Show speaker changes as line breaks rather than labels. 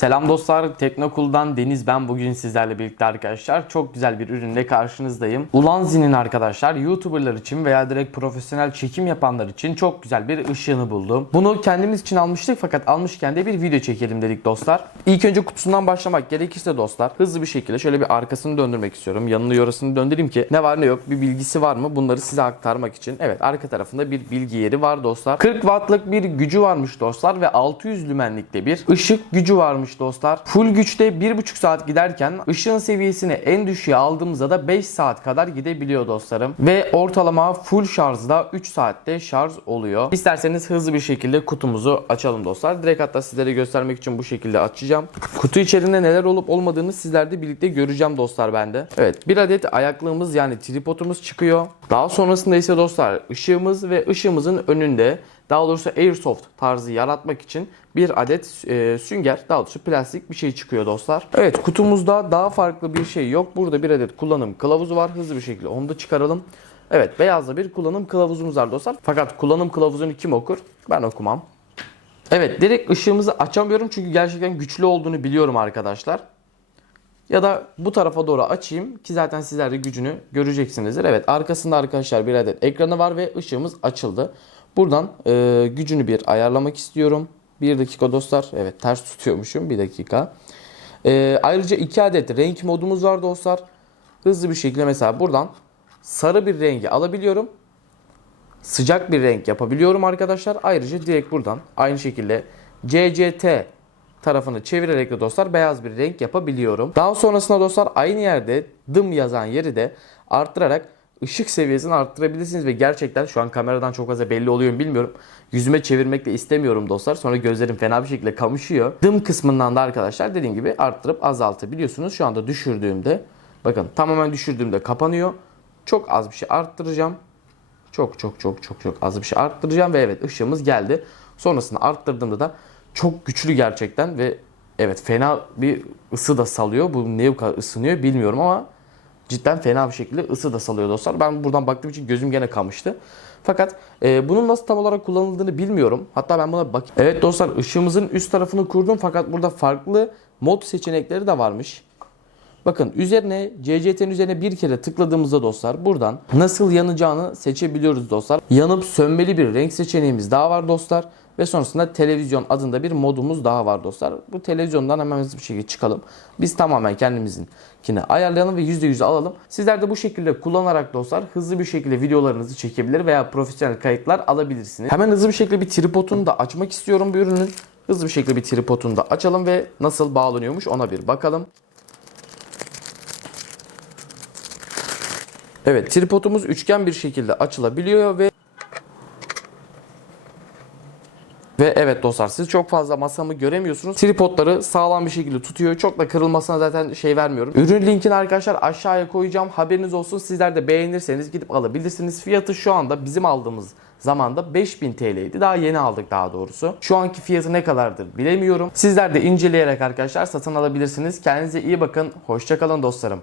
Selam dostlar, Teknokul'dan Deniz ben bugün sizlerle birlikte arkadaşlar. Çok güzel bir ürünle karşınızdayım. Ulanzi'nin arkadaşlar YouTuber'lar için veya direkt profesyonel çekim yapanlar için çok güzel bir ışığını buldum. Bunu kendimiz için almıştık fakat almışken de bir video çekelim dedik dostlar. İlk önce kutusundan başlamak gerekirse dostlar hızlı bir şekilde şöyle bir arkasını döndürmek istiyorum. Yanını yorasını döndüreyim ki ne var ne yok bir bilgisi var mı bunları size aktarmak için. Evet arka tarafında bir bilgi yeri var dostlar. 40 wattlık bir gücü varmış dostlar ve 600 lümenlikte bir ışık gücü varmış dostlar. Full güçte 1,5 saat giderken ışığın seviyesini en düşüğe aldığımızda da 5 saat kadar gidebiliyor dostlarım. Ve ortalama full şarjda 3 saatte şarj oluyor. İsterseniz hızlı bir şekilde kutumuzu açalım dostlar. Direkt hatta sizlere göstermek için bu şekilde açacağım. Kutu içerisinde neler olup olmadığını sizlerle birlikte göreceğim dostlar bende. Evet bir adet ayaklığımız yani tripodumuz çıkıyor. Daha sonrasında ise dostlar ışığımız ve ışığımızın önünde daha doğrusu airsoft tarzı yaratmak için bir adet e, sünger daha doğrusu plastik bir şey çıkıyor dostlar. Evet kutumuzda daha farklı bir şey yok. Burada bir adet kullanım kılavuzu var. Hızlı bir şekilde onu da çıkaralım. Evet beyazda bir kullanım kılavuzumuz var dostlar. Fakat kullanım kılavuzunu kim okur? Ben okumam. Evet direkt ışığımızı açamıyorum çünkü gerçekten güçlü olduğunu biliyorum arkadaşlar. Ya da bu tarafa doğru açayım ki zaten sizler de gücünü göreceksinizdir. Evet arkasında arkadaşlar bir adet ekranı var ve ışığımız açıldı. Buradan e, gücünü bir ayarlamak istiyorum. Bir dakika dostlar. Evet ters tutuyormuşum. Bir dakika. E, ayrıca iki adet renk modumuz var dostlar. Hızlı bir şekilde mesela buradan sarı bir rengi alabiliyorum. Sıcak bir renk yapabiliyorum arkadaşlar. Ayrıca direkt buradan aynı şekilde CCT tarafını çevirerek de dostlar beyaz bir renk yapabiliyorum. Daha sonrasında dostlar aynı yerde dım yazan yeri de arttırarak ışık seviyesini arttırabilirsiniz ve gerçekten şu an kameradan çok fazla belli oluyor mu bilmiyorum. Yüzüme çevirmek de istemiyorum dostlar. Sonra gözlerim fena bir şekilde kamışıyor. Dım kısmından da arkadaşlar dediğim gibi arttırıp azaltabiliyorsunuz. Şu anda düşürdüğümde bakın tamamen düşürdüğümde kapanıyor. Çok az bir şey arttıracağım. Çok çok çok çok çok az bir şey arttıracağım ve evet ışığımız geldi. Sonrasında arttırdığımda da çok güçlü gerçekten ve evet fena bir ısı da salıyor. Bu ne ısınıyor bilmiyorum ama cidden fena bir şekilde ısı da salıyor dostlar. Ben buradan baktığım için gözüm gene kamıştı. Fakat e, bunun nasıl tam olarak kullanıldığını bilmiyorum. Hatta ben buna bak. Evet dostlar ışığımızın üst tarafını kurdum fakat burada farklı mod seçenekleri de varmış. Bakın üzerine CCT'nin üzerine bir kere tıkladığımızda dostlar buradan nasıl yanacağını seçebiliyoruz dostlar. Yanıp sönmeli bir renk seçeneğimiz daha var dostlar. Ve sonrasında televizyon adında bir modumuz daha var dostlar. Bu televizyondan hemen hızlı bir şekilde çıkalım. Biz tamamen kendimizinkini ayarlayalım ve %100 alalım. Sizler de bu şekilde kullanarak dostlar hızlı bir şekilde videolarınızı çekebilir veya profesyonel kayıtlar alabilirsiniz. Hemen hızlı bir şekilde bir tripodunu da açmak istiyorum bu ürünün. Hızlı bir şekilde bir tripodunu da açalım ve nasıl bağlanıyormuş ona bir bakalım. Evet tripodumuz üçgen bir şekilde açılabiliyor ve Ve evet dostlar siz çok fazla masamı göremiyorsunuz. Tripodları sağlam bir şekilde tutuyor. Çok da kırılmasına zaten şey vermiyorum. Ürün linkini arkadaşlar aşağıya koyacağım. Haberiniz olsun. Sizler de beğenirseniz gidip alabilirsiniz. Fiyatı şu anda bizim aldığımız zamanda 5000 TL'ydi. Daha yeni aldık daha doğrusu. Şu anki fiyatı ne kadardır bilemiyorum. Sizler de inceleyerek arkadaşlar satın alabilirsiniz. Kendinize iyi bakın. Hoşçakalın dostlarım.